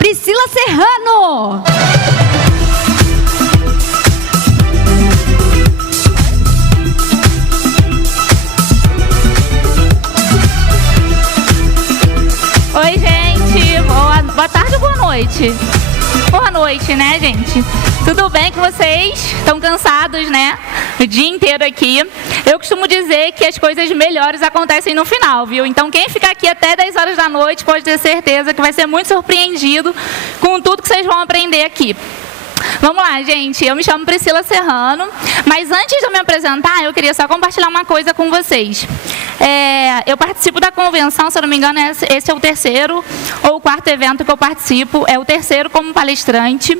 Priscila Serrano. Oi, gente. Boa tarde ou boa noite? Boa noite, né, gente? Tudo bem com vocês? Estão cansados, né? O dia inteiro aqui. Eu costumo dizer que as coisas melhores acontecem no final, viu? Então, quem ficar aqui até 10 horas da noite pode ter certeza que vai ser muito surpreendido com tudo que vocês vão aprender aqui. Vamos lá, gente. Eu me chamo Priscila Serrano, mas antes de eu me apresentar, eu queria só compartilhar uma coisa com vocês. Eu participo da convenção, se eu não me engano, esse é o terceiro ou o quarto evento que eu participo, é o terceiro como palestrante.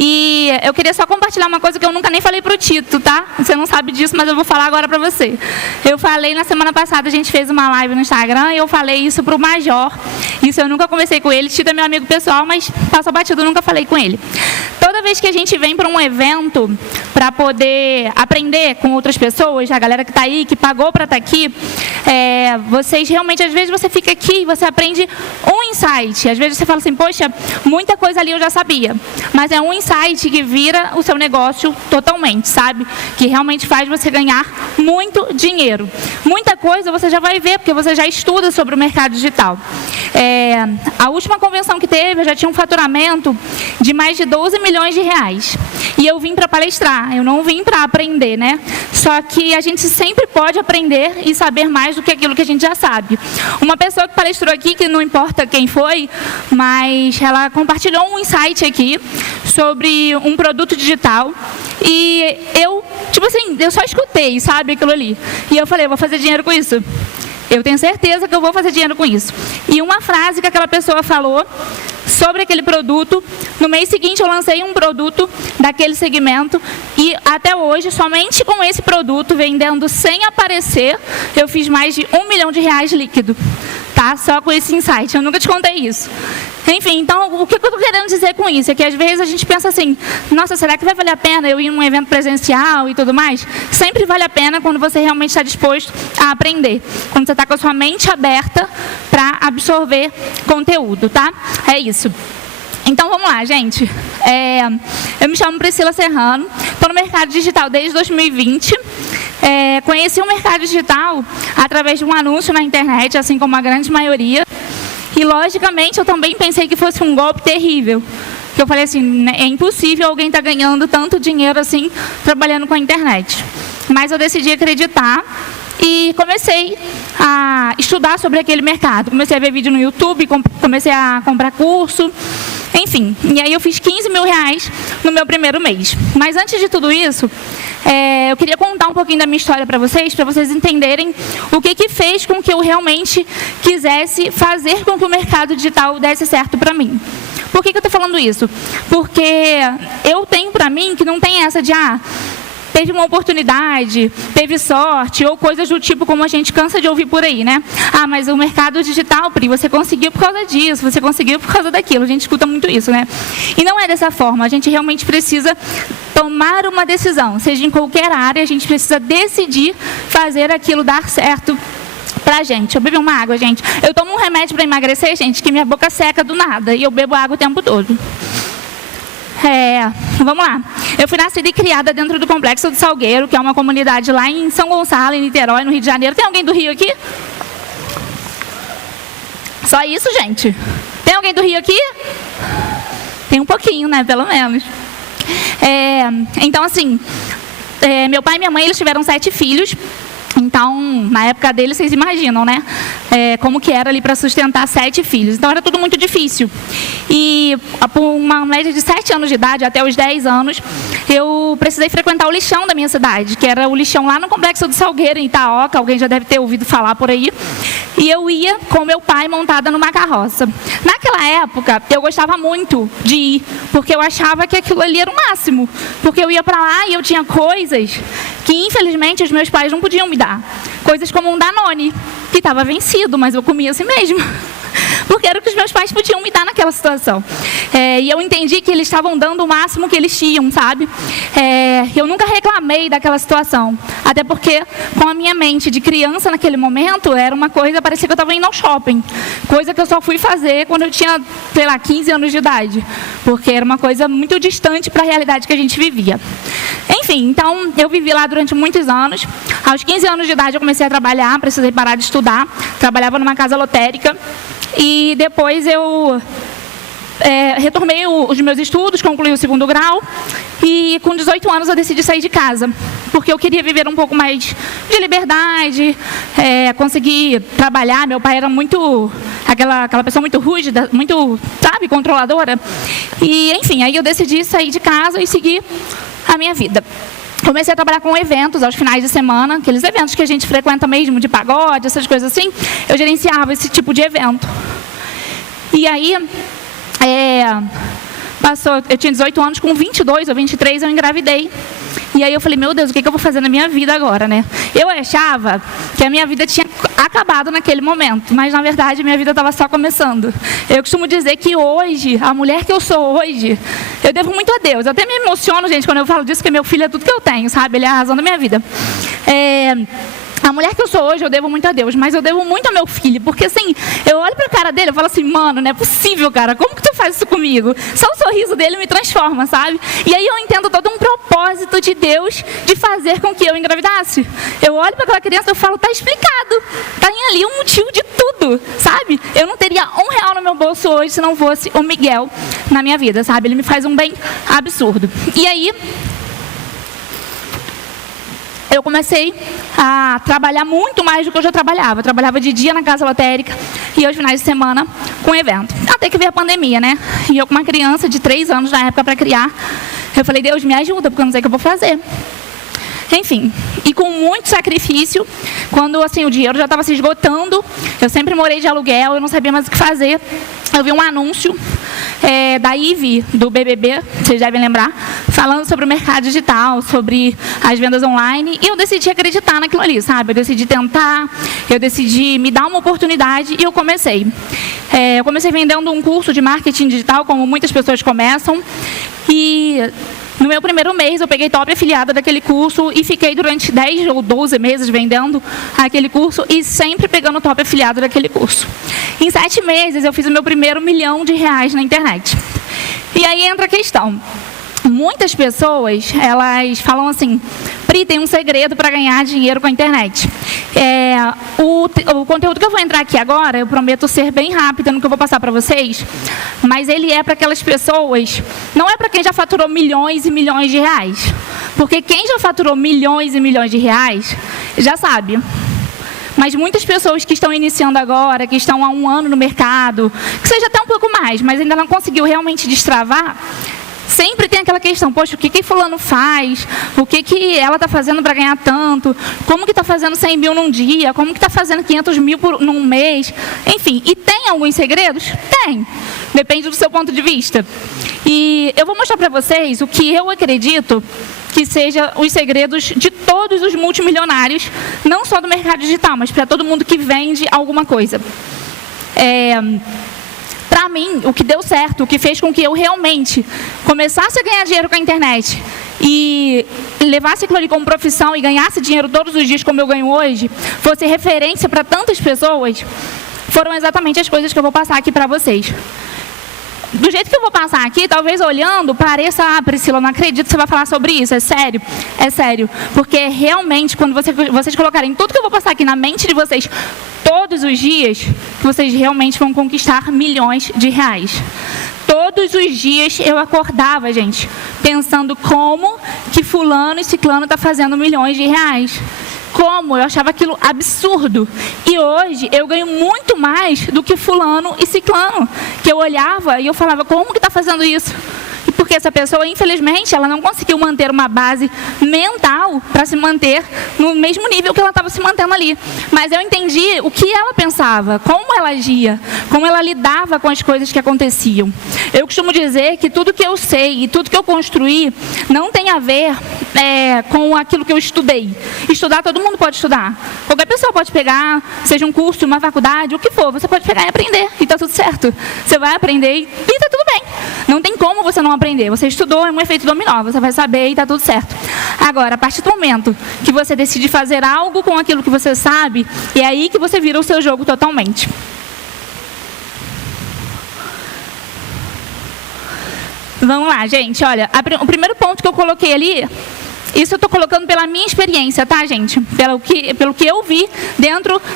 E eu queria só compartilhar uma coisa que eu nunca nem falei para o Tito, tá? Você não sabe disso, mas eu vou falar agora para você. Eu falei na semana passada, a gente fez uma live no Instagram e eu falei isso para o Major. Isso eu nunca conversei com ele. Tito é meu amigo pessoal, mas passou batido, eu nunca falei com ele. Toda vez que a gente vem para um evento para poder aprender com outras pessoas, a galera que está aí, que pagou para estar aqui, vocês realmente, às vezes você fica aqui e você aprende um insight. Às vezes você fala assim, poxa, muita coisa ali eu já sabia. Mas é um insight que vira o seu negócio totalmente, sabe? Que realmente faz você ganhar muito dinheiro. Muita coisa você já vai ver, porque você já estuda sobre o mercado digital. A última convenção que teve, eu já tinha um faturamento de mais de 12 milhões de reais. E eu vim para palestrar, eu não vim para aprender, né? Só que a gente sempre pode aprender e saber mais do que aquilo que a gente já sabe. Uma pessoa que palestrou aqui, que não importa quem foi, mas ela compartilhou um insight aqui sobre um produto digital. E eu, tipo assim, eu só escutei, sabe, aquilo ali. E eu falei, eu vou fazer dinheiro com isso. Eu tenho certeza que eu vou fazer dinheiro com isso. E uma frase que aquela pessoa falou sobre aquele produto, no mês seguinte eu lancei um produto daquele segmento e até hoje, somente com esse produto, vendendo sem aparecer, eu fiz mais de 1 milhão de reais líquido. Tá? Só com esse insight, eu nunca te contei isso. Enfim, então, o que eu estou querendo dizer com isso? É que às vezes a gente pensa assim, nossa, será que vai valer a pena eu ir num evento presencial e tudo mais? Sempre vale a pena quando você realmente está disposto a aprender. Quando você está com a sua mente aberta para absorver conteúdo, tá? É isso. Então, vamos lá, gente. Eu me chamo Priscila Serrano, estou no mercado digital desde 2020. Conheci o mercado digital através de um anúncio na internet, assim como a grande maioria. E, logicamente, eu também pensei que fosse um golpe terrível. Que eu falei assim, é impossível alguém estar ganhando tanto dinheiro assim, trabalhando com a internet. Mas eu decidi acreditar e comecei a estudar sobre aquele mercado. Comecei a ver vídeo no YouTube, comecei a comprar curso, enfim. E aí eu fiz 15 mil reais no meu primeiro mês. Mas antes de tudo isso, eu queria contar um pouquinho da minha história para vocês entenderem o que fez com que eu realmente quisesse fazer com que o mercado digital desse certo para mim. Por que eu estou falando isso? Porque eu tenho para mim que não tem essa de, teve uma oportunidade, teve sorte, ou coisas do tipo como a gente cansa de ouvir por aí, né? Mas o mercado digital, Pri, você conseguiu por causa disso, você conseguiu por causa daquilo. A gente escuta muito isso, né? E não é dessa forma. A gente realmente precisa tomar uma decisão, seja em qualquer área, a gente precisa decidir fazer aquilo dar certo pra gente. Deixa eu beber uma água, gente. Eu tomo um remédio para emagrecer, gente, que minha boca seca do nada, e eu bebo água o tempo todo. Vamos lá. Eu fui nascida e criada dentro do Complexo do Salgueiro, que é uma comunidade lá em São Gonçalo, em Niterói, no Rio de Janeiro. Tem alguém do Rio aqui? Só isso, gente? Tem alguém do Rio aqui? Tem um pouquinho, né? Pelo menos. Então, assim, meu pai e minha mãe, eles tiveram 7 filhos. Então, na época deles, vocês imaginam, né? Como que era ali para sustentar 7 filhos. Então, era tudo muito difícil. E, por uma média de 7 anos de idade, até os 10 anos, eu precisei frequentar o lixão da minha cidade, que era o lixão lá no Complexo do Salgueiro, em Itaoca. Alguém já deve ter ouvido falar por aí. E eu ia com meu pai montada numa carroça. Naquela época, eu gostava muito de ir, porque eu achava que aquilo ali era o máximo. Porque eu ia para lá e eu tinha coisas que, infelizmente, os meus pais não podiam me dar. Coisas como um Danone, que estava vencido, mas eu comia assim mesmo. Porque era o que os meus pais podiam me dar naquela situação. E eu entendi que eles estavam dando o máximo que eles tinham, sabe? Eu nunca reclamei daquela situação. Até porque, com a minha mente de criança naquele momento, era uma coisa, parecia que eu estava indo ao shopping. Coisa que eu só fui fazer quando eu tinha, sei lá, 15 anos de idade. Porque era uma coisa muito distante para a realidade que a gente vivia. Enfim, então, eu vivi lá durante muitos anos. Aos 15 anos de idade, eu comecei a trabalhar, precisei parar de estudar. Trabalhava numa casa lotérica. E depois eu retomei os meus estudos, concluí o 2º grau. E com 18 anos eu decidi sair de casa. Porque eu queria viver um pouco mais de liberdade, conseguir trabalhar. Meu pai era muito... Aquela pessoa muito rígida, muito, sabe, controladora. E, enfim, aí eu decidi sair de casa e seguir a minha vida. Comecei a trabalhar com eventos aos finais de semana, aqueles eventos que a gente frequenta mesmo, de pagode, essas coisas assim. Eu gerenciava esse tipo de evento. E aí, eu tinha 18 anos, com 22 ou 23 eu engravidei. E aí eu falei, meu Deus, o que eu vou fazer na minha vida agora, né? Eu achava que a minha vida tinha acabado naquele momento, mas na verdade a minha vida estava só começando. Eu costumo dizer que hoje, a mulher que eu sou hoje, eu devo muito a Deus. Eu até me emociono, gente, quando eu falo disso, porque meu filho é tudo que eu tenho, sabe? Ele é a razão da minha vida. A mulher que eu sou hoje, eu devo muito a Deus, mas eu devo muito ao meu filho, porque assim, eu olho pra cara dele e falo assim, mano, não é possível, cara, como que tu faz isso comigo? Só o sorriso dele me transforma, sabe? E aí eu entendo todo um propósito de Deus de fazer com que eu engravidasse. Eu olho pra aquela criança e eu falo, tá explicado, tá ali um motivo de tudo, sabe? Eu não teria R$1 no meu bolso hoje se não fosse o Miguel na minha vida, sabe? Ele me faz um bem absurdo. E aí, eu comecei a trabalhar muito mais do que eu já trabalhava. Eu trabalhava de dia na casa lotérica e aos finais de semana com evento. Até que veio a pandemia, né? E eu com uma criança de 3 anos na época para criar, eu falei, Deus, me ajuda, porque eu não sei o que eu vou fazer. Enfim, e com muito sacrifício, quando assim, o dinheiro já estava se esgotando, eu sempre morei de aluguel, eu não sabia mais o que fazer. Eu vi um anúncio da Ivy, do BBB, vocês devem lembrar, falando sobre o mercado digital, sobre as vendas online, e eu decidi acreditar naquilo ali, sabe? Eu decidi tentar, eu decidi me dar uma oportunidade e eu comecei. Eu comecei vendendo um curso de marketing digital, como muitas pessoas começam, e no meu primeiro mês, eu peguei top afiliada daquele curso e fiquei durante 10 ou 12 meses vendendo aquele curso e sempre pegando top afiliada daquele curso. Em 7 meses, eu fiz o meu primeiro R$1 milhão na internet. E aí entra a questão. Muitas pessoas, elas falam assim, Pri, tem um segredo para ganhar dinheiro com a internet. O conteúdo que eu vou entrar aqui agora, eu prometo ser bem rápido no que eu vou passar para vocês, mas ele é para aquelas pessoas, não é para quem já faturou milhões e milhões de reais. Porque quem já faturou milhões e milhões de reais, já sabe. Mas muitas pessoas que estão iniciando agora, que estão há 1 ano no mercado, que seja até um pouco mais, mas ainda não conseguiu realmente destravar, sempre tem aquela questão, poxa, o que fulano faz? O que ela está fazendo para ganhar tanto? Como que está fazendo 100 mil num dia? Como que está fazendo 500 mil num mês? Enfim, e tem alguns segredos? Tem. Depende do seu ponto de vista. E eu vou mostrar para vocês o que eu acredito que seja os segredos de todos os multimilionários, não só do mercado digital, mas para todo mundo que vende alguma coisa. Para mim, o que deu certo, o que fez com que eu realmente começasse a ganhar dinheiro com a internet e levasse aquilo ali como profissão e ganhasse dinheiro todos os dias como eu ganho hoje, fosse referência para tantas pessoas, foram exatamente as coisas que eu vou passar aqui para vocês. Do jeito que eu vou passar aqui, talvez olhando, pareça, Priscila, eu não acredito que você vai falar sobre isso, é sério? É sério, porque realmente, quando vocês colocarem tudo que eu vou passar aqui na mente de vocês, todos os dias, vocês realmente vão conquistar milhões de reais. Todos os dias eu acordava, gente, pensando como que fulano e ciclano está fazendo milhões de reais. Como? Eu achava aquilo absurdo. E hoje eu ganho muito mais do que fulano e ciclano. Que eu olhava e eu falava, como que está fazendo isso? E porque essa pessoa, infelizmente, ela não conseguiu manter uma base mental para se manter no mesmo nível que ela estava se mantendo ali. Mas eu entendi o que ela pensava, como ela agia, como ela lidava com as coisas que aconteciam. Eu costumo dizer que tudo que eu sei e tudo que eu construí não tem a ver com aquilo que eu estudei. Estudar, todo mundo pode estudar. Qualquer pessoa pode pegar, seja um curso, uma faculdade, o que for, você pode pegar e aprender, e está tudo certo. Você vai aprender e está tudo bem. Não tem como você não aprender. Você estudou, é um efeito dominó, você vai saber e está tudo certo. Agora, a partir do momento que você decide fazer algo com aquilo que você sabe, é aí que você vira o seu jogo totalmente. Vamos lá, gente, olha, o primeiro ponto que eu coloquei ali, isso eu estou colocando pela minha experiência, tá, gente? Pelo que eu vi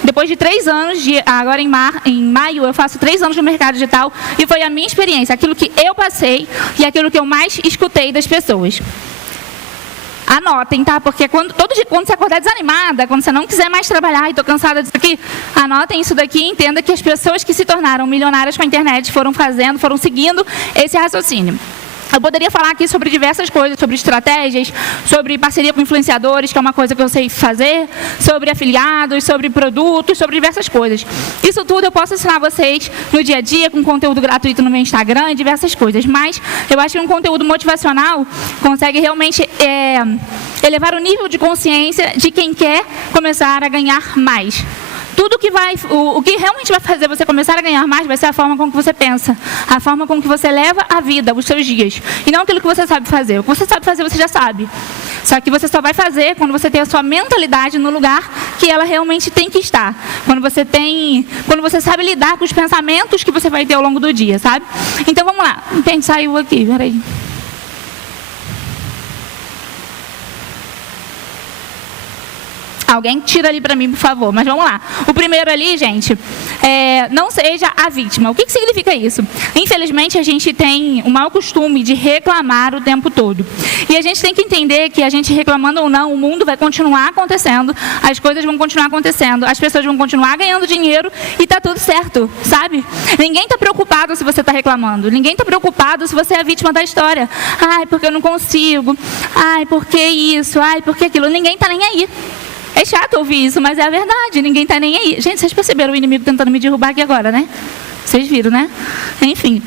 depois de 3 anos, agora em maio eu faço 3 anos no mercado digital, e foi a minha experiência, aquilo que eu passei e aquilo que eu mais escutei das pessoas. Anotem, tá? Porque quando você acordar desanimada, quando você não quiser mais trabalhar e estou cansada disso aqui, anotem isso daqui e entenda que as pessoas que se tornaram milionárias com a internet foram seguindo esse raciocínio. Eu poderia falar aqui sobre diversas coisas, sobre estratégias, sobre parceria com influenciadores, que é uma coisa que eu sei fazer, sobre afiliados, sobre produtos, sobre diversas coisas. Isso tudo eu posso ensinar vocês no dia a dia, com conteúdo gratuito no meu Instagram e diversas coisas. Mas eu acho que um conteúdo motivacional consegue realmente elevar o nível de consciência de quem quer começar a ganhar mais. O que realmente vai fazer você começar a ganhar mais vai ser a forma com que você pensa, a forma com que você leva a vida, os seus dias, e não aquilo que você sabe fazer. O que você sabe fazer, você já sabe. Só que você só vai fazer quando você tem a sua mentalidade no lugar que ela realmente tem que estar. Quando você sabe lidar com os pensamentos que você vai ter ao longo do dia, sabe? Então vamos lá. O pente saiu aqui, peraí. Alguém tira ali para mim, por favor. Mas vamos lá. O primeiro ali, gente, não seja a vítima. O que significa isso? Infelizmente, a gente tem o mau costume de reclamar o tempo todo. E a gente tem que entender que a gente reclamando ou não, o mundo vai continuar acontecendo, as coisas vão continuar acontecendo, as pessoas vão continuar ganhando dinheiro e tá tudo certo, sabe? Ninguém está preocupado se você está reclamando. Ninguém está preocupado se você é a vítima da história. Ai, porque eu não consigo. Ai, porque isso. Ai, porque aquilo. Ninguém está nem aí. É chato ouvir isso, mas é a verdade. Ninguém está nem aí. Gente, vocês perceberam o inimigo tentando me derrubar aqui agora, né? Vocês viram, né? Enfim.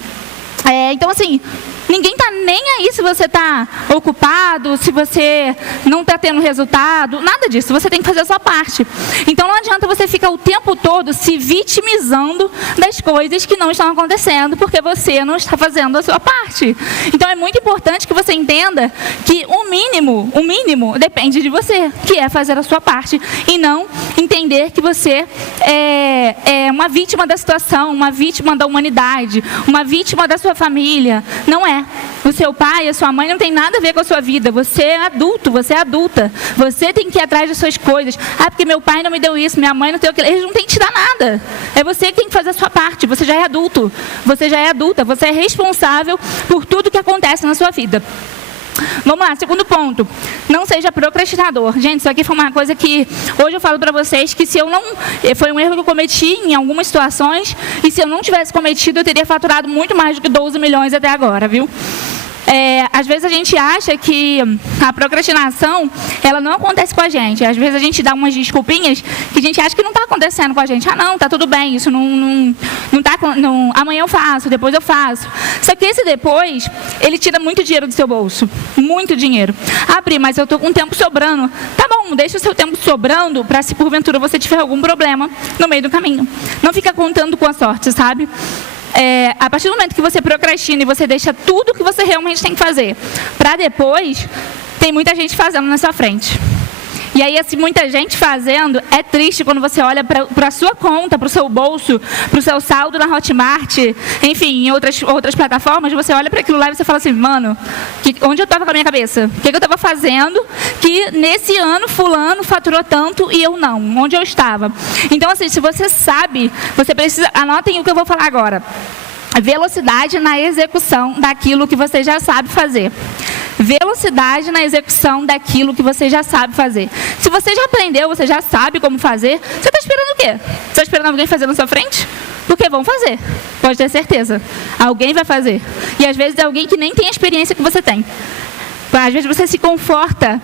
Então, assim, ninguém está nem aí se você está ocupado, se você não está tendo resultado, nada disso. Você tem que fazer a sua parte. Então, não adianta você ficar o tempo todo se vitimizando das coisas que não estão acontecendo, porque você não está fazendo a sua parte. Então, é muito importante que você entenda que o mínimo depende de você, que é fazer a sua parte, e não entender que você é uma vítima da situação, uma vítima da humanidade, uma vítima da sua família. Não é. O seu pai, a sua mãe não tem nada a ver com a sua vida. Você é adulto, você é adulta. Você tem que ir atrás das suas coisas. Ah, porque meu pai não me deu isso, minha mãe não deu aquilo. Eles não têm que te dar nada. É você que tem que fazer a sua parte. Você já é adulto. Você já é adulta. Você é responsável por tudo que acontece na sua vida. Vamos lá, segundo ponto. Não seja procrastinador. Gente, isso aqui foi uma coisa que hoje eu falo para vocês que foi um erro que eu cometi em algumas situações, e se eu não tivesse cometido, eu teria faturado muito mais do que 12 milhões até agora, viu? Às vezes a gente acha que a procrastinação, ela não acontece com a gente. Às vezes a gente dá umas desculpinhas que a gente acha que não está acontecendo com a gente. Ah, não, tá tudo bem, isso não tá, amanhã eu faço, depois eu faço. Só que esse depois, ele tira muito dinheiro do seu bolso. Muito dinheiro. Ah, Pri, mas eu estou com tempo sobrando. Tá bom, deixa o seu tempo sobrando para se porventura você tiver algum problema no meio do caminho. Não fica contando com a sorte, sabe? A partir do momento que você procrastina e você deixa tudo que você realmente tem que fazer para depois, tem muita gente fazendo na sua frente. E aí, assim, muita gente fazendo, é triste quando você olha para a sua conta, para o seu bolso, para o seu saldo na Hotmart, enfim, em outras plataformas, você olha para aquilo lá e você fala assim, mano, onde eu estava com a minha cabeça? O que eu estava fazendo que nesse ano fulano faturou tanto e eu não? Onde eu estava? Então, assim, se você sabe, você precisa, anotem o que eu vou falar agora. Velocidade na execução daquilo que você já sabe fazer. Velocidade na execução daquilo que você já sabe fazer. Se você já aprendeu, você já sabe como fazer, você está esperando o quê? Você está esperando alguém fazer na sua frente? Porque vão fazer, pode ter certeza. Alguém vai fazer. E às vezes é alguém que nem tem a experiência que você tem. Às vezes você se conforta,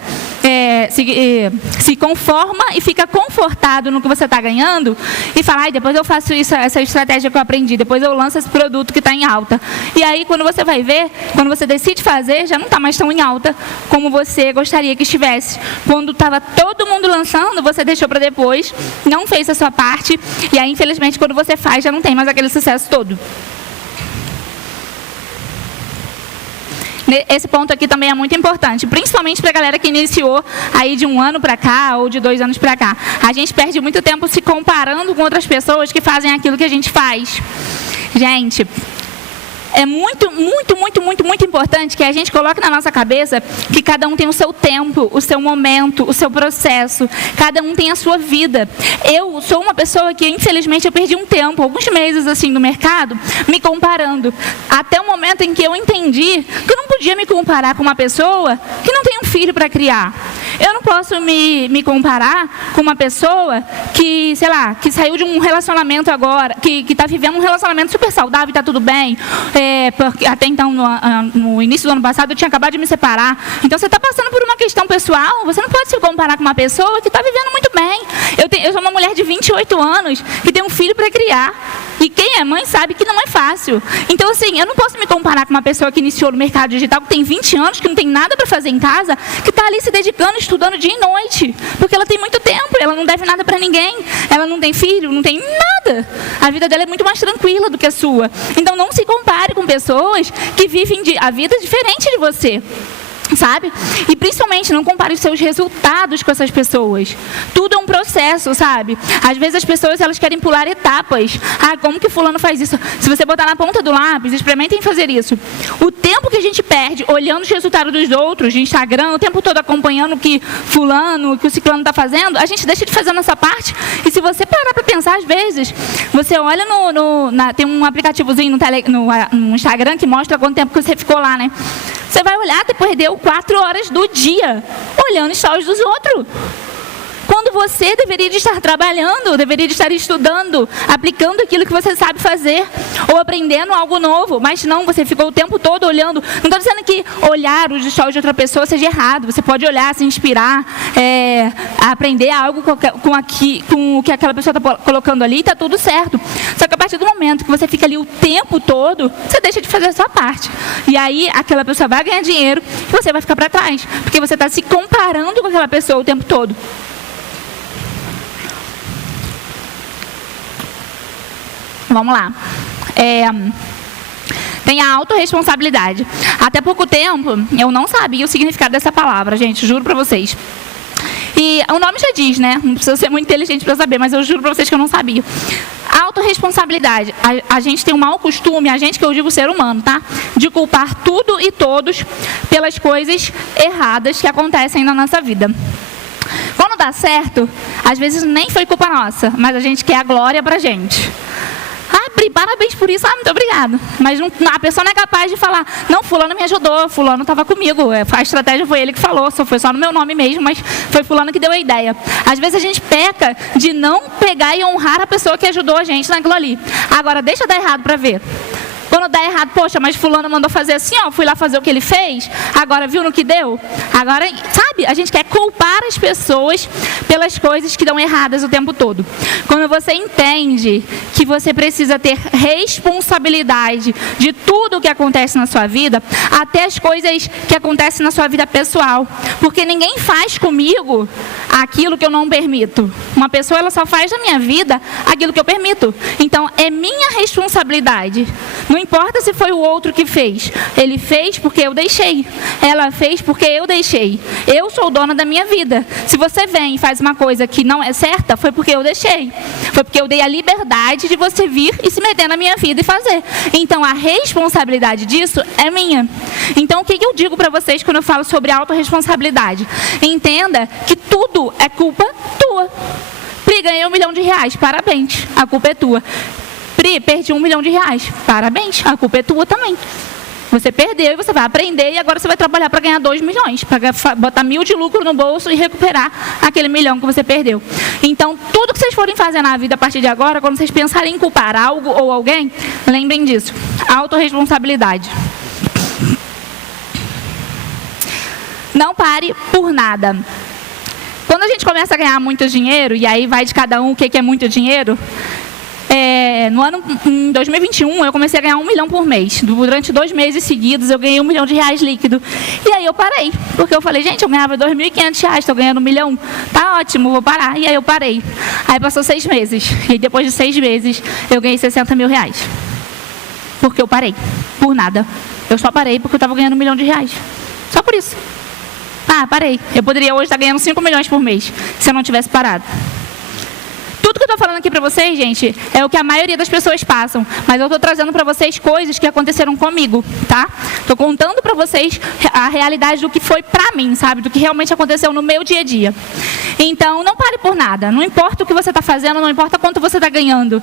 se conforma e fica confortado no que você está ganhando e fala, depois eu faço isso, essa estratégia que eu aprendi, depois eu lanço esse produto que está em alta. E aí, quando você vai ver, quando você decide fazer, já não está mais tão em alta como você gostaria que estivesse. Quando estava todo mundo lançando, você deixou para depois, não fez a sua parte, e aí, infelizmente, quando você faz, já não tem mais aquele sucesso todo. Esse ponto aqui também é muito importante, principalmente para a galera que iniciou aí de 1 ano para cá ou de 2 anos para cá. A gente perde muito tempo se comparando com outras pessoas que fazem aquilo que a gente faz. Gente, é muito importante que a gente coloque na nossa cabeça que cada um tem o seu tempo, o seu momento, o seu processo. Cada um tem a sua vida. Eu sou uma pessoa que, infelizmente, eu perdi um tempo, alguns meses assim no mercado, me comparando. Até o momento em que eu entendi que eu não podia me comparar com uma pessoa que não tem um filho para criar. Eu não posso me comparar com uma pessoa que, sei lá, que saiu de um relacionamento agora, que está vivendo um relacionamento super saudável e está tudo bem. Porque até então, no início do ano passado, eu tinha acabado de me separar. Então, você está passando por uma questão pessoal, você não pode se comparar com uma pessoa que está vivendo muito bem. Eu sou uma mulher de 28 anos que tem um filho para criar. E quem é mãe sabe que não é fácil. Então, assim, eu não posso me comparar com uma pessoa que iniciou no mercado digital, que tem 20 anos, que não tem nada para fazer em casa, que está ali se dedicando, estudando dia e noite. Porque ela tem muito tempo, ela não deve nada para ninguém. Ela não tem filho, não tem nada. A vida dela é muito mais tranquila do que a sua. Então, não se compare com pessoas que vivem a vida diferente de você. Sabe? E principalmente não compare os seus resultados com essas pessoas. Tudo é um processo, sabe? Às vezes as pessoas elas querem pular etapas. Ah, como que fulano faz isso? Se você botar na ponta do lápis, experimentem fazer isso. O tempo que a gente perde olhando os resultados dos outros, de Instagram, o tempo todo acompanhando o que fulano, o que o ciclano está fazendo, a gente deixa de fazer a nossa parte. E se você parar para pensar, às vezes, você olha tem um aplicativozinho no Instagram que mostra quanto tempo que você ficou lá, né? Você vai olhar, você perdeu 4 horas do dia olhando stories dos outros. Quando você deveria de estar trabalhando, deveria de estar estudando, aplicando aquilo que você sabe fazer, ou aprendendo algo novo, mas não, você ficou o tempo todo olhando. Não estou dizendo que olhar os stories de outra pessoa seja errado, você pode olhar, se inspirar, aprender algo com o que aquela pessoa está colocando ali, está tudo certo. Só que a partir do momento que você fica ali o tempo todo, você deixa de fazer a sua parte. E aí aquela pessoa vai ganhar dinheiro e você vai ficar para trás, porque você está se comparando com aquela pessoa o tempo todo. Vamos lá. Tem a autorresponsabilidade. Até pouco tempo, eu não sabia o significado dessa palavra, gente, juro pra vocês. E o nome já diz, né? Não precisa ser muito inteligente para saber, mas eu juro pra vocês que eu não sabia. Autorresponsabilidade. A gente tem um mau costume, a gente que eu digo ser humano, tá? De culpar tudo e todos pelas coisas erradas que acontecem na nossa vida. Quando dá certo, às vezes nem foi culpa nossa, mas a gente quer a glória pra gente. Parabéns por isso, muito obrigado. Mas a pessoa não é capaz de falar, não, fulano me ajudou, fulano estava comigo, a estratégia foi ele que falou, foi só no meu nome mesmo, mas foi fulano que deu a ideia. Às vezes a gente peca de não pegar e honrar a pessoa que ajudou a gente naquilo ali. Agora, deixa eu dar errado para ver. Quando dá errado, poxa, mas fulano mandou fazer assim, ó, fui lá fazer o que ele fez, agora viu no que deu? Agora, sabe, a gente quer culpar as pessoas pelas coisas que dão erradas o tempo todo. Quando você entende que você precisa ter responsabilidade de tudo o que acontece na sua vida, até as coisas que acontecem na sua vida pessoal. Porque ninguém faz comigo aquilo que eu não permito. Uma pessoa, ela só faz na minha vida aquilo que eu permito. Então, é minha responsabilidade. Não importa se foi o outro que fez. Ele fez porque eu deixei. Ela fez porque eu deixei. Eu sou dona da minha vida. Se você vem e faz uma coisa que não é certa, foi porque eu deixei. Foi porque eu dei a liberdade de você vir e se meter na minha vida e fazer. Então, a responsabilidade disso é minha. Então, o que eu digo para vocês quando eu falo sobre autorresponsabilidade? Entenda que tudo é culpa tua. Pri, ganhei R$1 milhão. Parabéns. A culpa é tua. Pri, perdi R$1 milhão. Parabéns, a culpa é tua também. Você perdeu e você vai aprender e agora você vai trabalhar para ganhar 2 milhões, para botar 1.000 de lucro no bolso e recuperar aquele 1 milhão que você perdeu. Então, tudo que vocês forem fazer na vida a partir de agora, quando vocês pensarem em culpar algo ou alguém, lembrem disso. Autorresponsabilidade. Não pare por nada. Quando a gente começa a ganhar muito dinheiro, e aí vai de cada um o que é muito dinheiro, em 2021, eu comecei a ganhar R$1 milhão por mês. Durante 2 meses seguidos, eu ganhei R$1 milhão líquido. E aí eu parei, porque eu falei, gente, eu ganhava R$2.500, estou ganhando R$1 milhão, tá ótimo, vou parar. E aí eu parei. Aí passou 6 meses, e depois de 6 meses, eu ganhei R$60 mil. Porque eu parei, por nada. Eu só parei porque eu estava ganhando R$1 milhão. Só por isso. Parei. Eu poderia hoje estar ganhando 5 milhões por mês, se eu não tivesse parado. Tudo que eu estou falando aqui para vocês, gente, é o que a maioria das pessoas passam. Mas eu estou trazendo para vocês coisas que aconteceram comigo, tá? Estou contando para vocês a realidade do que foi para mim, sabe? Do que realmente aconteceu no meu dia a dia. Então, não pare por nada. Não importa o que você está fazendo, não importa quanto você está ganhando.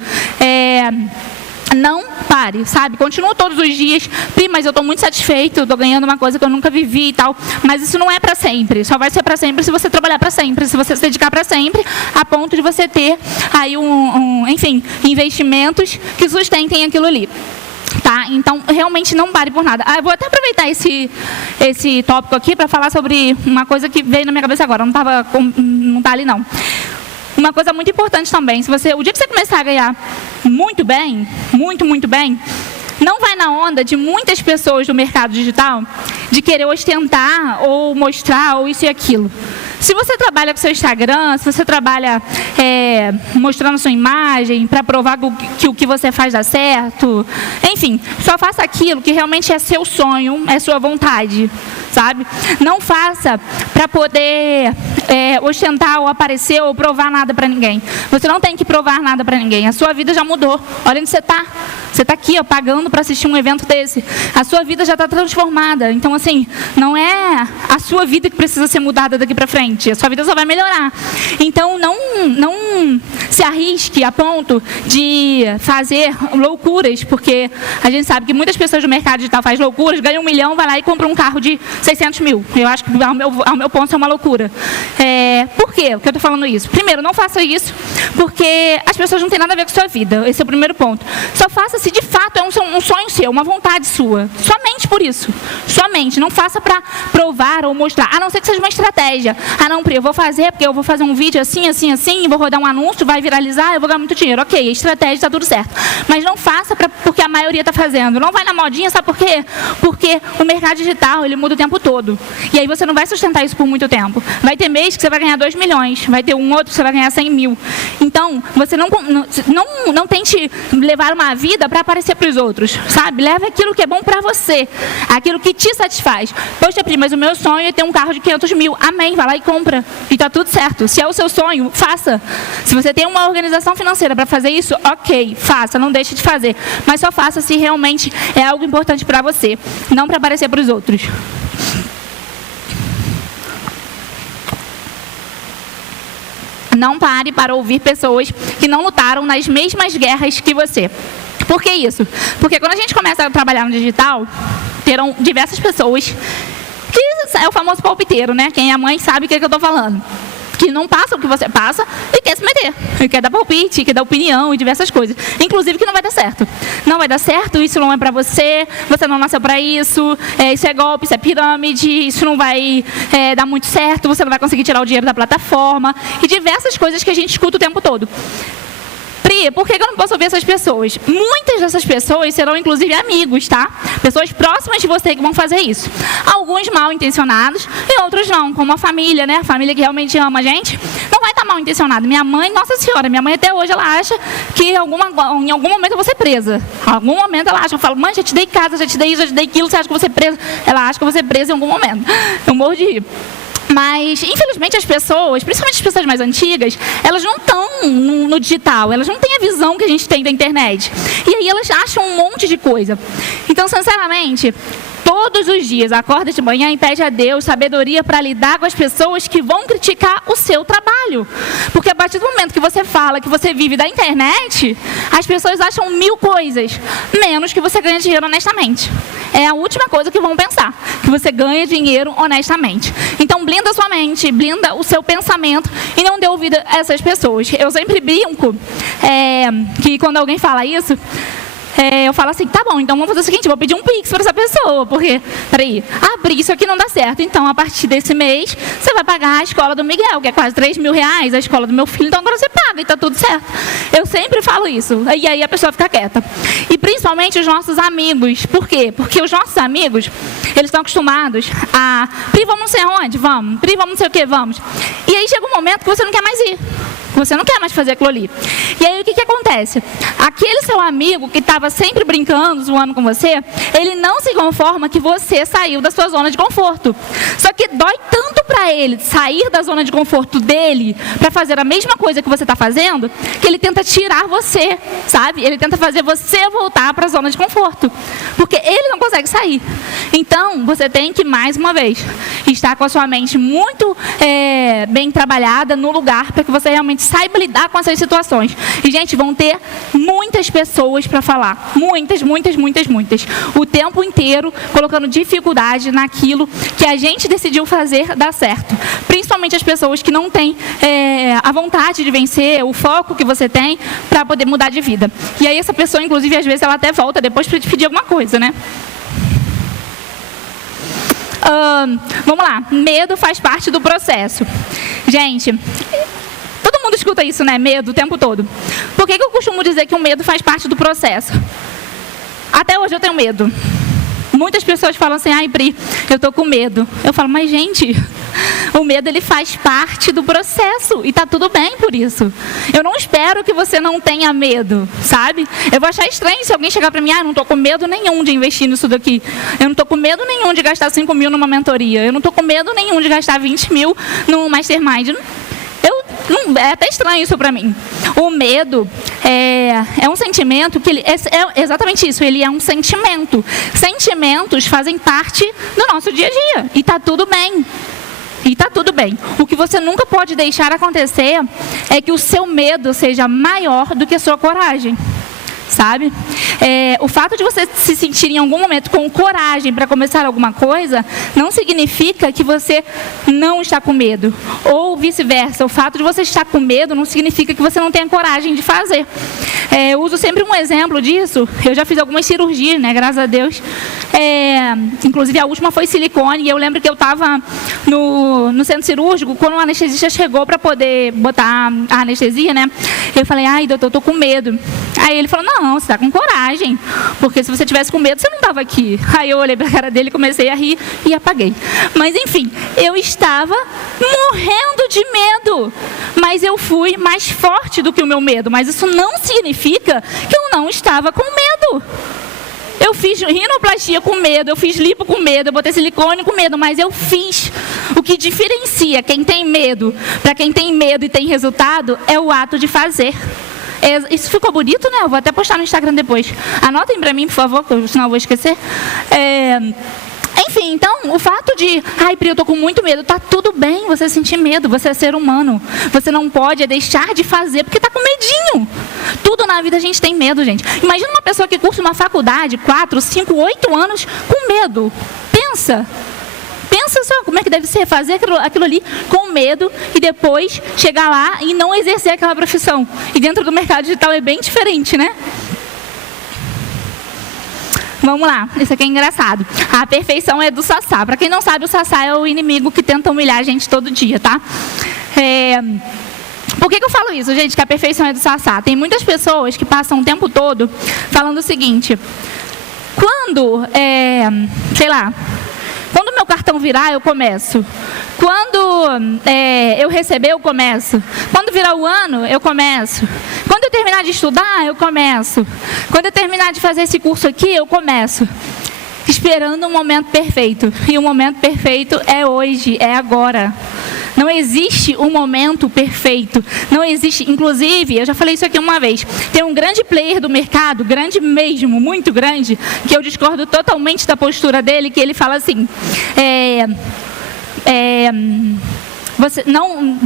Não pare, sabe? Continua todos os dias. Mas eu estou muito satisfeito, estou ganhando uma coisa que eu nunca vivi e tal. Mas isso não é para sempre. Só vai ser para sempre se você trabalhar para sempre. Se você se dedicar para sempre, a ponto de você ter aí enfim, investimentos que sustentem aquilo ali. Tá? Então, realmente não pare por nada. Eu vou até aproveitar esse tópico aqui para falar sobre uma coisa que veio na minha cabeça agora. Não tá ali, não. Uma coisa muito importante também, o dia que você começar a ganhar muito bem, muito bem, não vai na onda de muitas pessoas do mercado digital de querer ostentar ou mostrar ou isso e aquilo. Se você trabalha com seu Instagram, se você trabalha mostrando sua imagem para provar que o que você faz dá certo, enfim, só faça aquilo que realmente é seu sonho, é sua vontade, sabe? Não faça para poder ostentar ou aparecer ou provar nada para ninguém. Você não tem que provar nada para ninguém. A sua vida já mudou. Olha onde você está. Você está aqui, pagando para assistir um evento desse. A sua vida já está transformada. Então, assim, não é a sua vida que precisa ser mudada daqui para frente. A sua vida só vai melhorar. Então, não se arrisque a ponto de fazer loucuras, porque a gente sabe que muitas pessoas do mercado digital fazem loucuras, ganham 1 milhão, vai lá e compra um carro de 600 mil. Eu acho que, ao meu ponto, é uma loucura. Por quê? Por que eu estou falando isso? Primeiro, não faça isso, porque as pessoas não têm nada a ver com a sua vida. Esse é o primeiro ponto. Só faça se de fato é um sonho seu, uma vontade sua. Somente por isso. Somente. Não faça para provar ou mostrar. A não ser que seja uma estratégia. Não, Pri, eu vou fazer porque eu vou fazer um vídeo assim, vou rodar um anúncio, vai viralizar, eu vou ganhar muito dinheiro. Ok, a estratégia está tudo certo. Mas não faça porque a maioria está fazendo. Não vai na modinha, sabe por quê? Porque o mercado digital, ele muda o tempo todo. E aí você não vai sustentar isso por muito tempo. Vai ter mês que você vai ganhar 2 milhões, vai ter um outro que você vai ganhar 100 mil. Então, você não tente levar uma vida para aparecer para os outros, sabe? Leve aquilo que é bom para você, aquilo que te satisfaz. Poxa, Pri, mas o meu sonho é ter um carro de 500 mil. Amém, vai lá e compra. E tá tudo certo. Se é o seu sonho, faça. Se você tem uma organização financeira para fazer isso, ok, faça, não deixe de fazer. Mas só faça se realmente é algo importante para você, não para aparecer para os outros. Não pare para ouvir pessoas que não lutaram nas mesmas guerras que você. Por que isso? Porque quando a gente começa a trabalhar no digital, terão diversas pessoas que é o famoso palpiteiro, né? Quem é mãe sabe o que eu estou falando. Que não passa o que você passa e quer se meter. E quer dar palpite, quer dar opinião e diversas coisas. Inclusive que não vai dar certo. Não vai dar certo, isso não é para você, você não nasceu para isso, isso é golpe, isso é pirâmide, isso não vai dar muito certo, você não vai conseguir tirar o dinheiro da plataforma. E diversas coisas que a gente escuta o tempo todo. Pri, por que eu não posso ouvir essas pessoas? Muitas dessas pessoas serão, inclusive, amigos, tá? Pessoas próximas de você que vão fazer isso. Alguns mal intencionados e outros não, como a família, né? A família que realmente ama a gente, não vai estar mal intencionada. Minha mãe, nossa senhora, minha mãe até hoje, ela acha que em algum momento eu vou ser presa. Em algum momento ela acha, eu falo, mãe, já te dei casa, já te dei isso, já te dei aquilo, você acha que eu vou ser presa? Ela acha que eu vou ser presa em algum momento. Eu morro de rir. Mas, infelizmente, as pessoas, principalmente as pessoas mais antigas, elas não estão no digital, elas não têm a visão que a gente tem da internet. E aí elas acham um monte de coisa. Então, sinceramente, todos os dias acorda de manhã e pede a Deus sabedoria para lidar com as pessoas que vão criticar o seu trabalho. Porque a partir do momento que você fala que você vive da internet, as pessoas acham 1000 coisas, menos que você ganha dinheiro honestamente. É a última coisa que vão pensar, que você ganha dinheiro honestamente. Então, blinda a sua mente, blinda o seu pensamento e não dê ouvido a essas pessoas. Eu sempre brinco que quando alguém fala isso, eu falo assim, tá bom, então vamos fazer o seguinte, eu vou pedir um Pix para essa pessoa, porque, peraí, Pri, isso aqui não dá certo, então a partir desse mês, você vai pagar a escola do Miguel, que é quase 3 mil reais, a escola do meu filho, então agora você paga e tá tudo certo. Eu sempre falo isso, e aí a pessoa fica quieta. E principalmente os nossos amigos, por quê? Porque os nossos amigos, eles estão acostumados a, Pri, vamos não sei aonde? Vamos. Pri, vamos não sei o que? Vamos. E aí chega um momento que você não quer mais ir. Você não quer mais fazer aquilo ali. E aí o que acontece? Aquele seu amigo que estava sempre brincando, zoando com você, ele não se conforma que você saiu da sua zona de conforto. Só que dói tanto para ele sair da zona de conforto dele para fazer a mesma coisa que você está fazendo, que ele tenta tirar você, sabe? Ele tenta fazer você voltar para a zona de conforto. Porque ele não consegue sair. Então, você tem que, mais uma vez, estar com a sua mente muito bem trabalhada no lugar para que você realmente saiba lidar com essas situações. E, gente, vão ter muitas pessoas para falar. Muitas. O tempo inteiro colocando dificuldade naquilo que a gente decidiu fazer dar certo. Principalmente as pessoas que não têm a vontade de vencer, o foco que você tem para poder mudar de vida. E aí essa pessoa, inclusive, às vezes ela até volta depois para te pedir alguma coisa, né? Vamos lá. Medo faz parte do processo. Gente, todo mundo escuta isso, né? Medo o tempo todo. Por que eu costumo dizer que o medo faz parte do processo? Até hoje eu tenho medo. Muitas pessoas falam assim, ai, Pri, eu tô com medo. Eu falo, mas gente, o medo ele faz parte do processo e tá tudo bem por isso. Eu não espero que você não tenha medo, sabe? Eu vou achar estranho se alguém chegar para mim, eu não tô com medo nenhum de investir nisso daqui. Eu não tô com medo nenhum de gastar 5 mil numa mentoria. Eu não tô com medo nenhum de gastar 20 mil num mastermind. É até estranho isso para mim. O medo é um sentimento que é exatamente isso, ele é um sentimento. Sentimentos fazem parte do nosso dia a dia e tá tudo bem. E tá tudo bem. O que você nunca pode deixar acontecer é que o seu medo seja maior do que a sua coragem. Sabe? O fato de você se sentir em algum momento com coragem para começar alguma coisa, não significa que você não está com medo. Ou vice-versa, o fato de você estar com medo não significa que você não tenha coragem de fazer. Eu uso sempre um exemplo disso. Eu já fiz algumas cirurgias, né? Graças a Deus. Inclusive a última foi silicone. E eu lembro que eu estava no centro cirúrgico, quando o anestesista chegou para poder botar a anestesia, né? Eu falei, ai, doutor, eu tô com medo. Aí ele falou, não, você está com coragem, porque se você tivesse com medo, você não estava aqui. Aí eu olhei para a cara dele, comecei a rir e apaguei. Mas enfim, eu estava morrendo de medo, mas eu fui mais forte do que o meu medo. Mas isso não significa que eu não estava com medo. Eu fiz rinoplastia com medo, eu fiz lipo com medo, eu botei silicone com medo, mas eu fiz. O que diferencia quem tem medo para quem tem medo e tem resultado é o ato de fazer. Isso ficou bonito, né? Eu vou até postar no Instagram depois. Anotem para mim, por favor, senão eu vou esquecer. Enfim, então, o fato de, ai, Pri, eu tô com muito medo, tá tudo bem você sentir medo, você é ser humano. Você não pode deixar de fazer porque tá com medinho. Tudo na vida a gente tem medo, gente. Imagina uma pessoa que cursa uma faculdade, 4, 5, 8 anos com medo. Pensa só como é que deve ser fazer aquilo ali com medo e depois chegar lá e não exercer aquela profissão. E dentro do mercado digital é bem diferente, né? Vamos lá, isso aqui é engraçado. A perfeição é do Sassá. Para quem não sabe, o Sassá é o inimigo que tenta humilhar a gente todo dia, tá? Por que eu falo isso, gente, que a perfeição é do Sassá? Tem muitas pessoas que passam o tempo todo falando o seguinte, quando quando o meu cartão virar, eu começo. Quando eu receber, eu começo. Quando virar o ano, eu começo. Quando eu terminar de estudar, eu começo. Quando eu terminar de fazer esse curso aqui, eu começo. Esperando um momento perfeito. E o momento perfeito é hoje, é agora. Não existe um momento perfeito. Não existe, inclusive, eu já falei isso aqui uma vez, tem um grande player do mercado, grande mesmo, muito grande, que eu discordo totalmente da postura dele, que ele fala assim,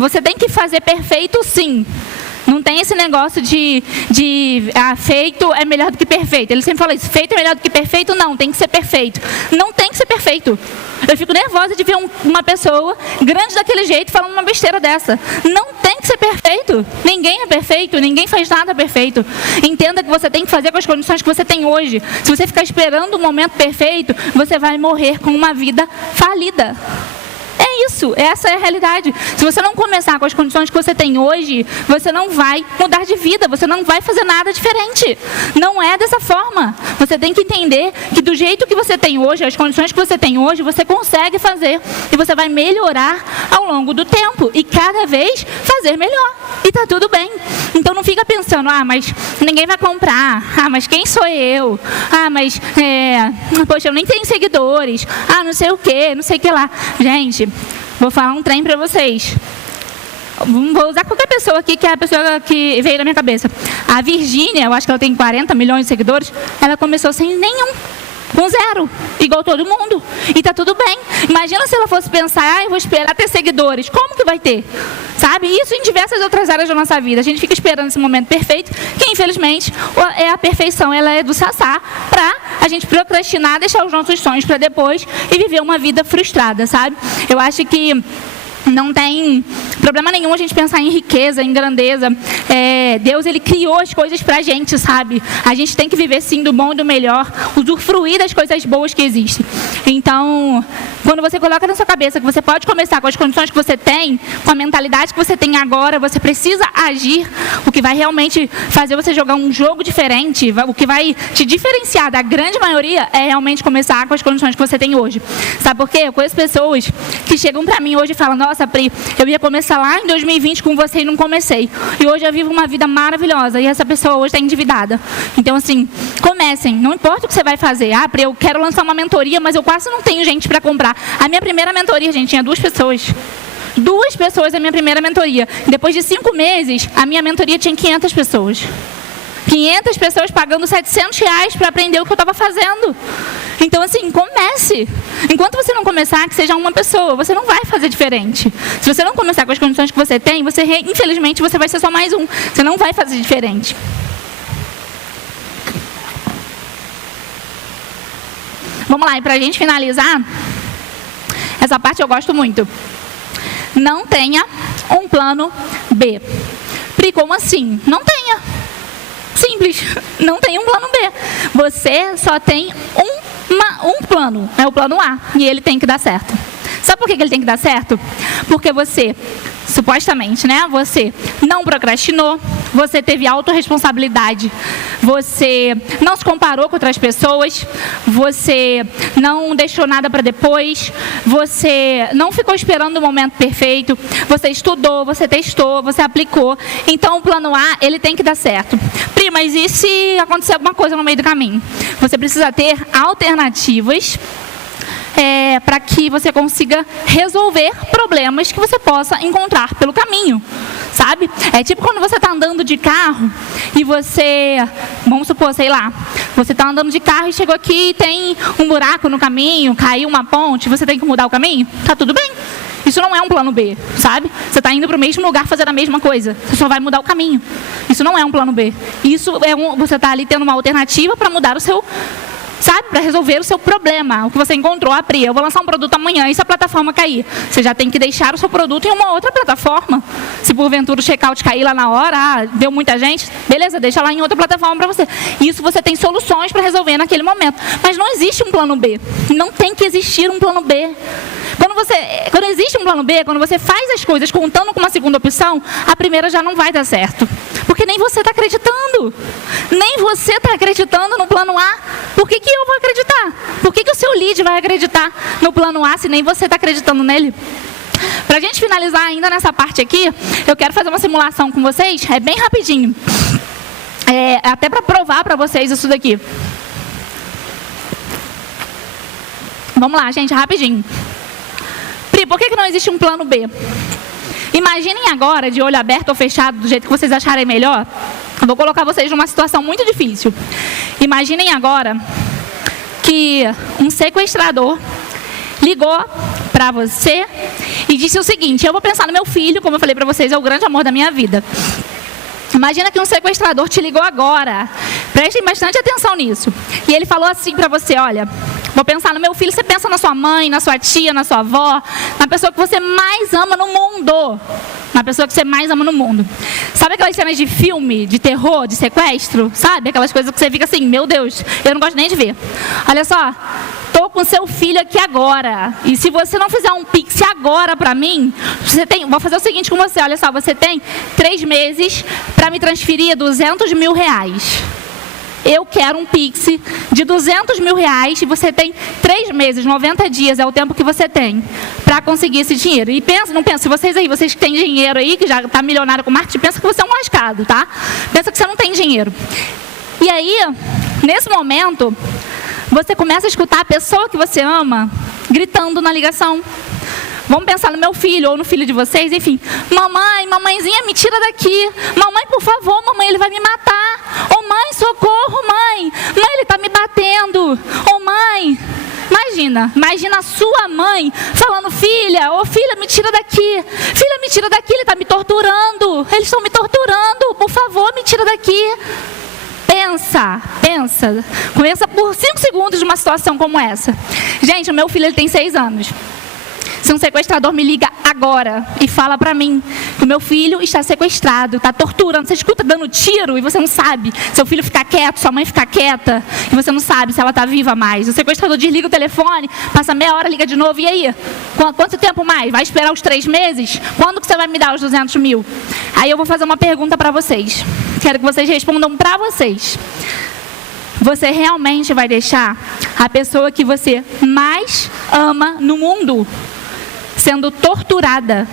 você tem que fazer perfeito sim. Não tem esse negócio de feito é melhor do que perfeito. Ele sempre fala isso, feito é melhor do que perfeito. Não, tem que ser perfeito. Não tem que ser perfeito. Eu fico nervosa de ver uma pessoa grande daquele jeito falando uma besteira dessa. Não tem que ser perfeito. Ninguém é perfeito, ninguém faz nada perfeito. Entenda que você tem que fazer com as condições que você tem hoje. Se você ficar esperando um momento perfeito, você vai morrer com uma vida falida. isso, essa é a realidade. Se você não começar com as condições que você tem hoje, você não vai mudar de vida, você não vai fazer nada diferente. Não é dessa forma. Você tem que entender que do jeito que você tem hoje, as condições que você tem hoje, você consegue fazer. E você vai melhorar ao longo do tempo. E cada vez fazer melhor. E tá tudo bem. Então não fica pensando, mas ninguém vai comprar. Mas quem sou eu? Mas, poxa, eu nem tenho seguidores. Não sei o quê, não sei o que lá. Gente, vou falar um trem pra vocês. Vou usar qualquer pessoa aqui, que é a pessoa que veio na minha cabeça. A Virgínia, eu acho que ela tem 40 milhões de seguidores, ela começou sem nenhum. Com 0, igual todo mundo. E tá tudo bem. Imagina se ela fosse pensar, eu vou esperar ter seguidores. Como que vai ter? Sabe? Isso em diversas outras áreas da nossa vida. A gente fica esperando esse momento perfeito, que infelizmente é a perfeição, ela é do sassá, pra a gente procrastinar, deixar os nossos sonhos para depois e viver uma vida frustrada, sabe? Eu acho que não tem problema nenhum a gente pensar em riqueza, em grandeza. Deus, Ele criou as coisas pra gente, sabe? A gente tem que viver sim do bom e do melhor, usufruir das coisas boas que existem. Então, quando você coloca na sua cabeça que você pode começar com as condições que você tem, com a mentalidade que você tem agora, você precisa agir. O que vai realmente fazer você jogar um jogo diferente, o que vai te diferenciar da grande maioria é realmente começar com as condições que você tem hoje. Sabe por quê? Eu conheço pessoas que chegam pra mim hoje e falam, nossa, Pri, eu ia começar lá em 2020 com você e não comecei. E hoje eu vivo uma vida maravilhosa. E essa pessoa hoje está endividada. Então, assim, comecem. Não importa o que você vai fazer. Pri, eu quero lançar uma mentoria, mas eu quase não tenho gente para comprar. A minha primeira mentoria, gente, tinha 2 pessoas. 2 pessoas a minha primeira mentoria. Depois de 5 meses, a minha mentoria tinha 500 pessoas. 500 pessoas pagando R$700 para aprender o que eu estava fazendo. Então, assim, comece. Enquanto você não começar, que seja uma pessoa, você não vai fazer diferente. Se você não começar com as condições que você tem, infelizmente, você vai ser só mais um. Você não vai fazer diferente. Vamos lá, e para a gente finalizar, essa parte eu gosto muito. Não tenha um plano B. Pri, como assim? Não tenha. Simples, não tem um plano B. Você só tem um plano, é o plano A, e ele tem que dar certo. Sabe por que ele tem que dar certo? Porque você, supostamente, né? Você não procrastinou, você teve autorresponsabilidade, você não se comparou com outras pessoas, você não deixou nada para depois, você não ficou esperando o momento perfeito, você estudou, você testou, você aplicou. Então, o plano A, ele tem que dar certo. Pri, mas e se acontecer alguma coisa no meio do caminho? Você precisa ter alternativas para que você consiga resolver problemas que você possa encontrar pelo caminho, sabe? É tipo quando você está andando de carro e você, vamos supor, sei lá, você está andando de carro e chegou aqui e tem um buraco no caminho, caiu uma ponte, você tem que mudar o caminho? Tá tudo bem. Isso não é um plano B, sabe? Você está indo para o mesmo lugar fazer a mesma coisa. Você só vai mudar o caminho. Isso não é um plano B. Isso você está ali tendo uma alternativa para mudar o seu... Sabe? Para resolver o seu problema. O que você encontrou, Pri, eu vou lançar um produto amanhã e se a plataforma cair? Você já tem que deixar o seu produto em uma outra plataforma. Se porventura o checkout cair lá na hora, deu muita gente, beleza, deixa lá em outra plataforma para você. Isso você tem soluções para resolver naquele momento. Mas não existe um plano B. Não tem que existir um plano B. Quando existe um plano B, quando você faz as coisas contando com uma segunda opção, a primeira já não vai dar certo. Porque nem você está acreditando. Nem você está acreditando no plano A. Por que eu vou acreditar? Por que o seu lead vai acreditar no plano A se nem você está acreditando nele? Para a gente finalizar ainda nessa parte aqui, eu quero fazer uma simulação com vocês, bem rapidinho. Até para provar para vocês isso daqui. Vamos lá, gente, rapidinho. Pri, por que não existe um plano B? Imaginem agora, de olho aberto ou fechado, do jeito que vocês acharem melhor. Eu vou colocar vocês numa situação muito difícil. Imaginem agora que um sequestrador ligou para você e disse o seguinte: eu vou pensar no meu filho, como eu falei para vocês, é o grande amor da minha vida. Imagina que um sequestrador te ligou agora. Prestem bastante atenção nisso. E ele falou assim para você: olha, vou pensar no meu filho. Você pensa na sua mãe, na sua tia, na sua avó, na pessoa que você mais ama no mundo. Na pessoa que você mais ama no mundo. Sabe aquelas cenas de filme, de terror, de sequestro? Sabe? Aquelas coisas que você fica assim, meu Deus, eu não gosto nem de ver. Olha só, tô com seu filho aqui agora. E se você não fizer um Pix agora para mim, vou fazer o seguinte com você, olha só, você tem 3 meses para me transferir 200 mil reais. Eu quero um Pix de 200 mil reais e você tem 3 meses, 90 dias, é o tempo que você tem para conseguir esse dinheiro. E pensa, não pensa, vocês que têm dinheiro aí, que já está milionário com marketing, pensa que você é um lascado, tá? Pensa que você não tem dinheiro. E aí, nesse momento, você começa a escutar a pessoa que você ama gritando na ligação. Vamos pensar no meu filho ou no filho de vocês, enfim. Mamãe, mamãezinha, me tira daqui. Mamãe, por favor, mamãe, ele vai me matar. Ô mãe, socorro, mãe. Mãe, ele está me batendo. Ô mãe. Imagina a sua mãe falando, filha, ô filha, me tira daqui. Filha, me tira daqui, ele está me torturando. Eles estão me torturando, por favor, me tira daqui. Pensa por 5 segundos de uma situação como essa. Gente, o meu filho ele tem 6 anos. Se um sequestrador me liga agora e fala pra mim que o meu filho está sequestrado, está torturando, você escuta dando tiro e você não sabe, seu filho fica quieto, sua mãe fica quieta e você não sabe se ela está viva mais. O sequestrador desliga o telefone, passa meia hora, liga de novo, e aí? Quanto tempo mais? Vai esperar os 3 meses? Quando que você vai me dar os 200 mil? Aí eu vou fazer uma pergunta para vocês. Quero que vocês respondam para vocês. Você realmente vai deixar a pessoa que você mais ama no mundo sendo torturada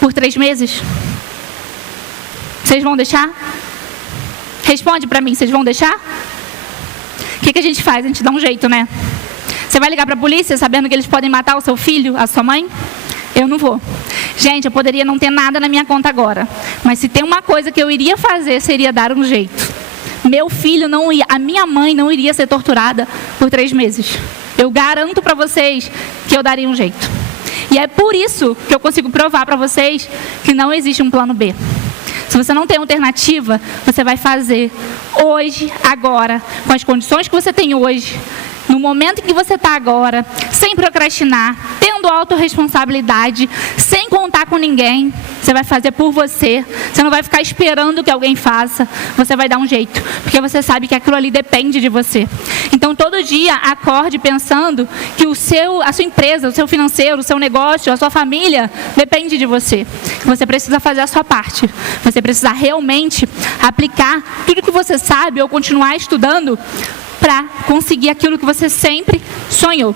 por 3 meses? Vocês vão deixar? Responde para mim, vocês vão deixar? O que a gente faz? A gente dá um jeito, né? Você vai ligar para a polícia sabendo que eles podem matar o seu filho, a sua mãe? Eu não vou. Gente, eu poderia não ter nada na minha conta agora, mas se tem uma coisa que eu iria fazer, seria dar um jeito. Meu filho não ia, a minha mãe não iria ser torturada por 3 meses. Eu garanto para vocês que eu daria um jeito. E é por isso que eu consigo provar para vocês que não existe um plano B. Se você não tem alternativa, você vai fazer hoje, agora, com as condições que você tem hoje, no momento em que você está agora, sem procrastinar, tendo autorresponsabilidade, sem contar com ninguém. Você vai fazer por você. Você não vai ficar esperando que alguém faça. Você vai dar um jeito, porque você sabe que aquilo ali depende de você. Então, todo dia, acorde pensando que a sua empresa, o seu financeiro, o seu negócio, a sua família, depende de você. Você precisa fazer a sua parte. Você precisa realmente aplicar tudo que você sabe ou continuar estudando para conseguir aquilo que você sempre sonhou.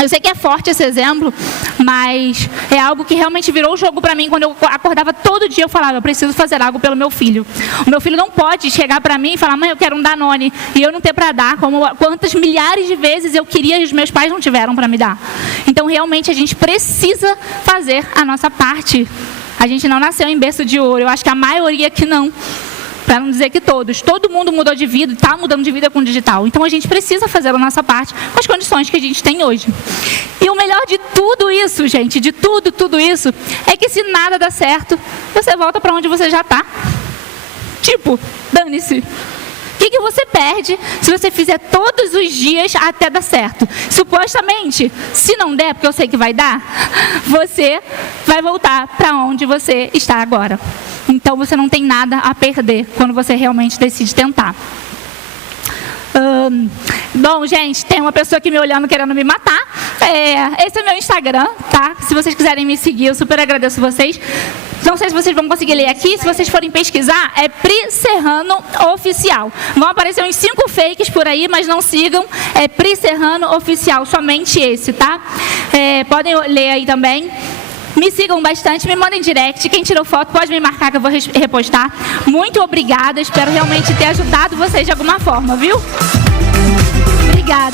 Eu sei que é forte esse exemplo, mas é algo que realmente virou o jogo para mim. Quando eu acordava todo dia, eu falava, eu preciso fazer algo pelo meu filho. O meu filho não pode chegar para mim e falar, mãe, eu quero um Danone, e eu não ter para dar, como quantas milhares de vezes eu queria e os meus pais não tiveram para me dar. Então, realmente, a gente precisa fazer a nossa parte. A gente não nasceu em berço de ouro, eu acho que a maioria que não. Para não dizer que todos. Todo mundo mudou de vida, está mudando de vida com o digital. Então, a gente precisa fazer a nossa parte com as condições que a gente tem hoje. E o melhor de tudo isso, gente, de tudo isso, é que se nada dá certo, você volta para onde você já está. Tipo, dane-se. O que você perde se você fizer todos os dias até dar certo? Supostamente, se não der, porque eu sei que vai dar, você vai voltar para onde você está agora. Então, você não tem nada a perder quando você realmente decide tentar. Bom, gente, tem uma pessoa aqui me olhando querendo me matar. Esse é meu Instagram, tá? Se vocês quiserem me seguir, eu super agradeço vocês. Não sei se vocês vão conseguir ler aqui. Se vocês forem pesquisar, é Pri Serrano Oficial. Vão aparecer uns 5 fakes por aí, mas não sigam. É Pri Serrano Oficial, somente esse, tá? Podem ler aí também. Me sigam bastante, me mandem direct. Quem tirou foto pode me marcar que eu vou repostar. Muito obrigada, espero realmente ter ajudado vocês de alguma forma, viu? Obrigada.